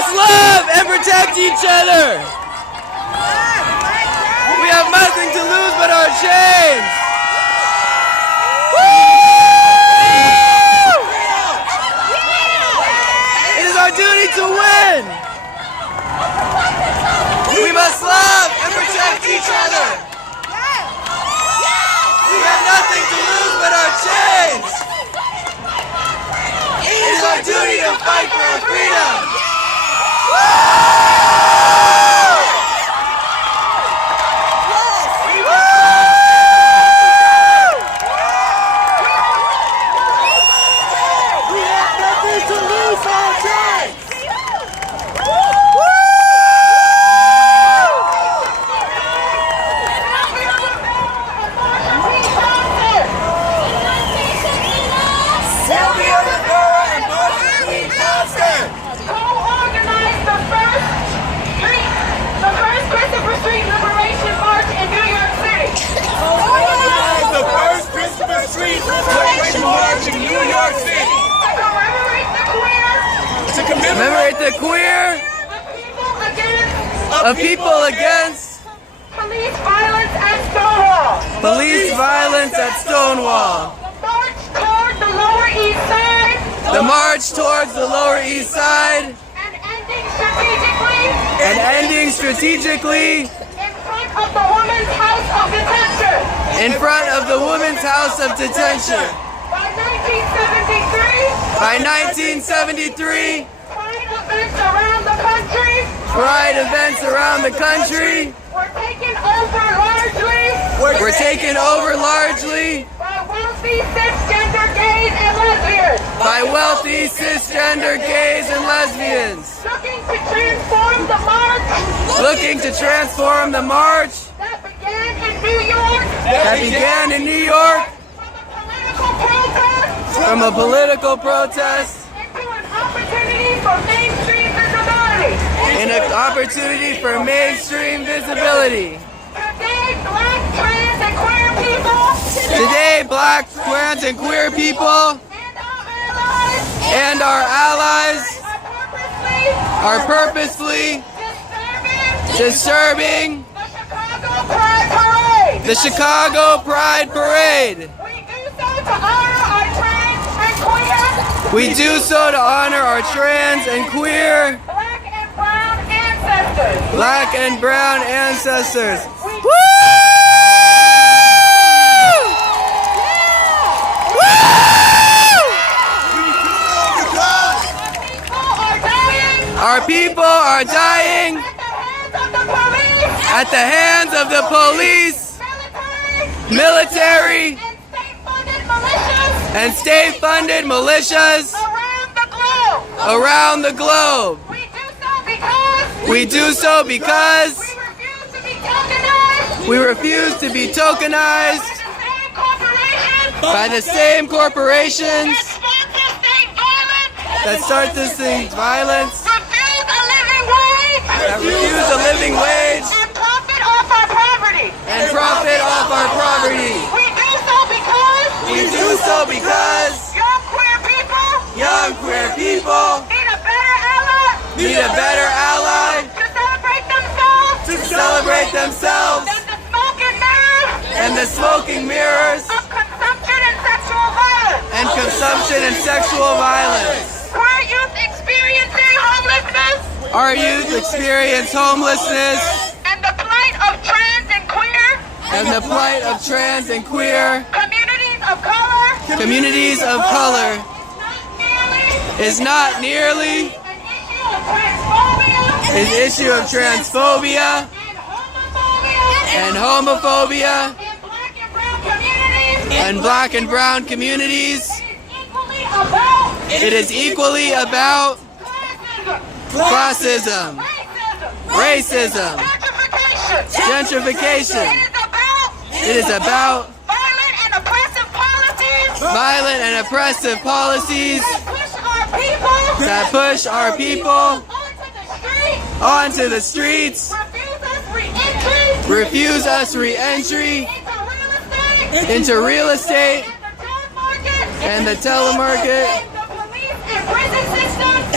must love and protect each other. We have nothing to lose but our chains. It is our duty to win. We must love and protect each other. We have nothing to lose but our chains. It is our duty to fight for our freedom. We have nothing to lose but our chains. Co-organized the first Christopher Street Liberation March in New York City. Co-organized the first Christopher Street Liberation March in New York City. To commemorate the queer. Of people against police violence at Stonewall. police violence at Stonewall. The march towards the Lower East Side. The march towards the Lower East Side. And ending strategically. In front of the Women's House of Detention. In front of the Women's House of Detention. By 1973. Pride events around the country were taken over largely by wealthy cisgender gays and lesbians. by wealthy cisgender gays and lesbians Looking to transform the march looking to transform the march that began in New York from a political protest into an opportunity for mainstream visibility. in an opportunity for mainstream visibility. Today, black, trans, and queer people Today, black, trans, and queer people and our allies are purposefully disturbing the Chicago Pride Parade. the Chicago Pride Parade. We do so to honor our trans and queer We do so to honor our trans and queer black and brown ancestors. Woo! Our people are dying at the hands of the police, military, and state-funded militias around the globe. We do so because we refuse to be tokenized by the same corporations that start this thing violence, that refuse a living wage, and profit off our poverty. and profit off our property. We do so because young queer people need a better ally to celebrate themselves and the smoke and mirrors and the smoking mirrors of consumption and sexual violence. and consumption and sexual violence. Our youth experiencing homelessness Our youth experience homelessness and the plight of trans and queer and the plight of trans and queer communities of color is not nearly an issue of transphobia an issue of transphobia and homophobia in black and brown and communities. black and brown communities. It is equally It about is equally about classism, racism, gentrification. It is about violent and oppressive policies that push our people onto the streets, refuse us re-entry into real estate and the telemarket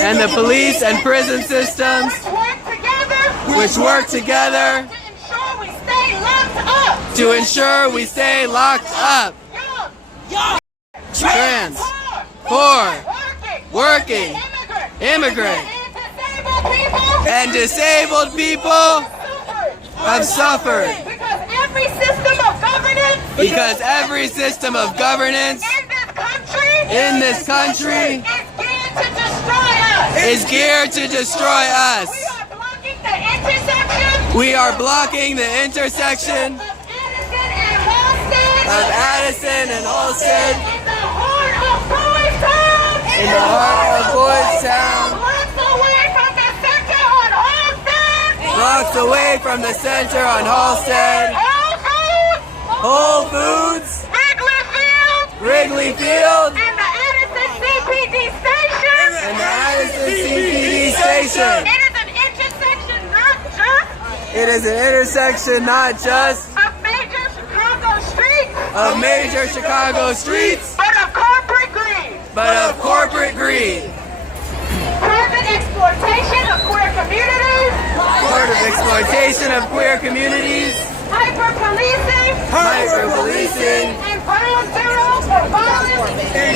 and the police and prison systems which work together to ensure we stay locked up. Trans, poor, working, immigrant, and disabled people have suffered because every system of governance in this country is geared to destroy us. We are blocking the intersection of Addison and Halsted in the heart of Boys Town, blocks away from the center on Halsted, Whole Foods, Wrigley Field, and the Addison CPD station. It is an intersection not just Of major Chicago streets, but of corporate greed. Private exploitation of queer communities. Hyper-policing,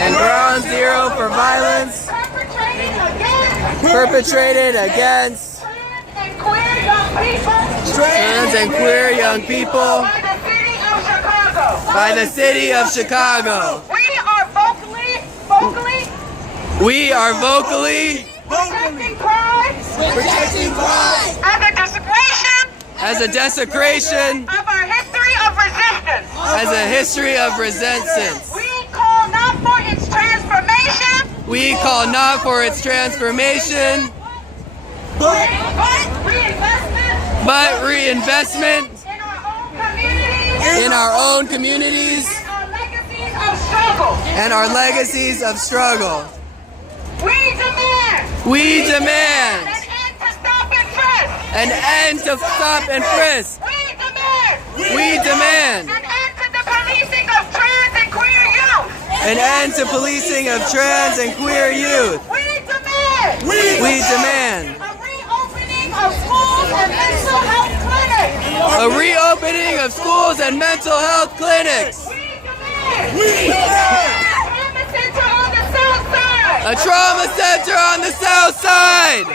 And ground zero for violence. perpetrated against trans and queer young people by the city of Chicago. We are vocally Protecting pride as a desecration of our history of resistance. as a history of resistance. We call not for its transformation, We call not for its transformation, but reinvestment in our own communities in our own communities and our legacies of struggle. and our legacies of struggle. We demand We demand an end to stop and frisk. an end to stop and frisk. We demand We demand an end to policing of trans and queer youth. an end to policing of trans and queer youth. We demand a reopening of schools and mental health clinics. a reopening of schools and mental health clinics. We demand A trauma center on the south side.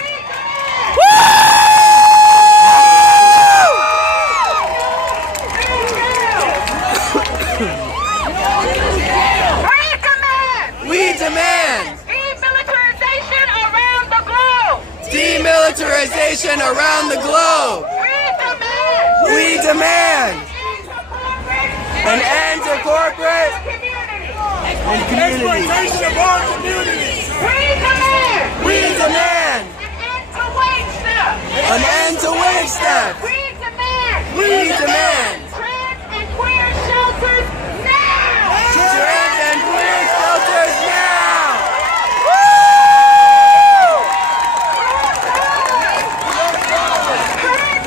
We demand demilitarization around the globe. demilitarization around the globe. We demand an end to corporate and Exploitation of our communities. We demand an end to wage theft. We demand Trans and queer shelters now. Trans and queer shelters now.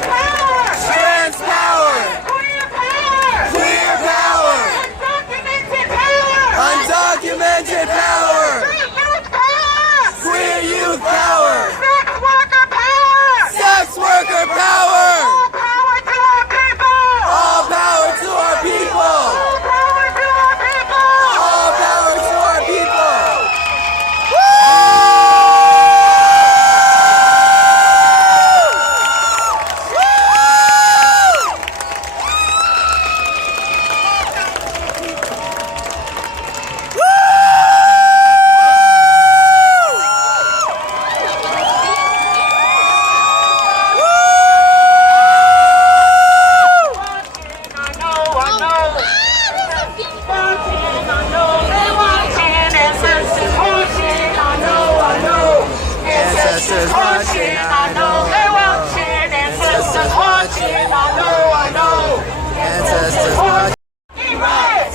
Trans power. Queer power. Undocumented power. Queer youth power. Sex worker power. All power to our people. All power to our people. Ancestors watching, I know. Ancestors watching, I know. Ancestors watching.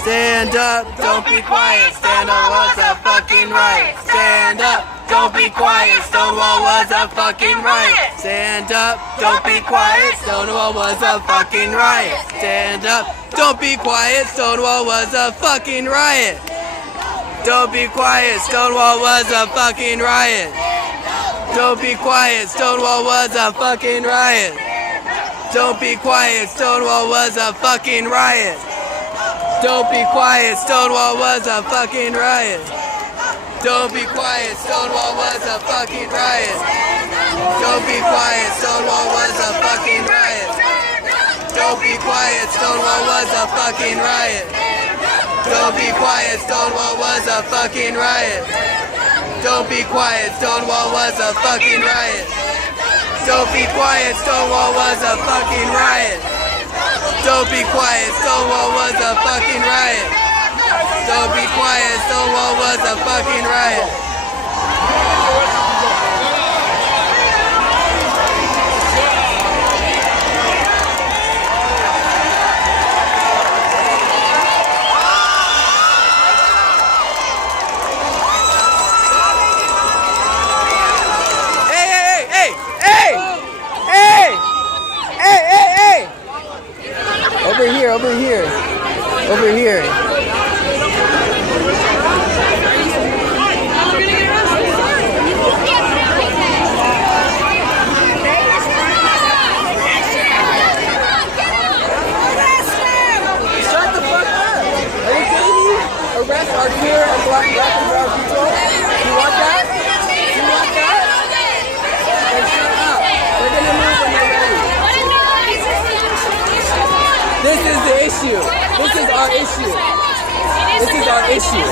Stand up, don't be quiet. Stand up was a fucking right. Stand up, don't be quiet. Stonewall was a fucking right. Stand up, don't be quiet. Stonewall was a fucking riot. Stand up, don't be quiet. Stonewall was a fucking riot. Don't be quiet, Stonewall was a fucking riot. Don't be quiet, Stonewall was a fucking riot. Don't be quiet, Stonewall was a fucking riot. Don't be quiet, Stonewall was a fucking riot. Don't be quiet, Stonewall was a fucking riot. Don't be quiet, Stonewall was a fucking riot. Don't be quiet, Stonewall was a fucking riot. Don't be quiet, Stonewall was a fucking riot. Don't be quiet, Stonewall was a fucking riot. Don't be quiet, Stonewall was a fucking riot. Don't be quiet, Stonewall was a fucking riot. Don't be quiet, Stonewall was a fucking riot. Over here. Over here. Shut the fuck up. Are you kidding me? Arrest our queer and black and brown people? You want that? You want that? Then shut up. They're gonna move when they're ready. This is the issue. This is our issue. This is our issue.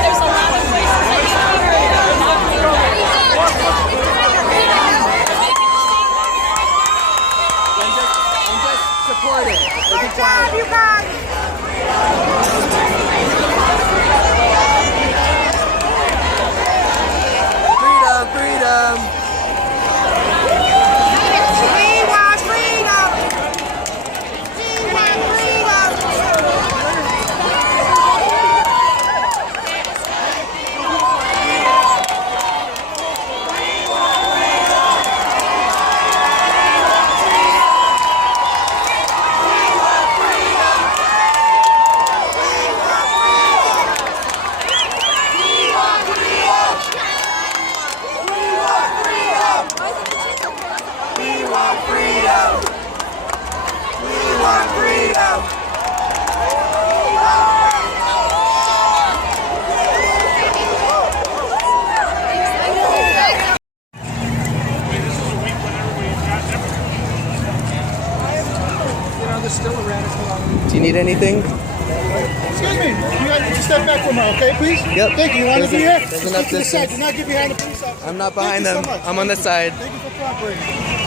There's a lot of places And just support it. Good job, you guys. Freedom, freedom. We want freedom. We want freedom. Do you need anything? Excuse me, you have to step back from her, okay, please? Yep. Thank you. You want to be here? There's enough Stick to the side. distance. Do not get behind the police officer. I'm not Thank behind you so them. much. I'm on the side. Thank you for cooperating.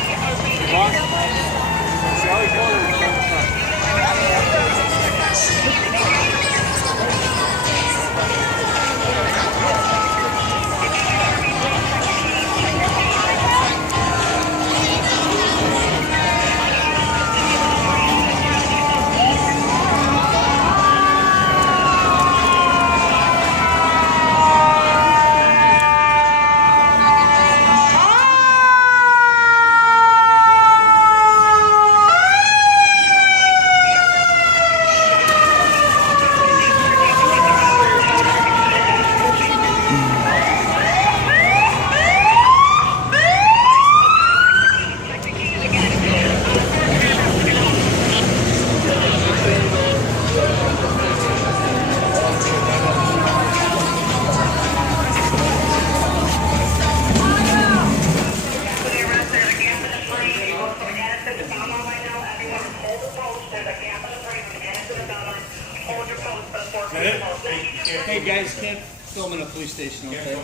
Hey guys, can't film in a police station, okay?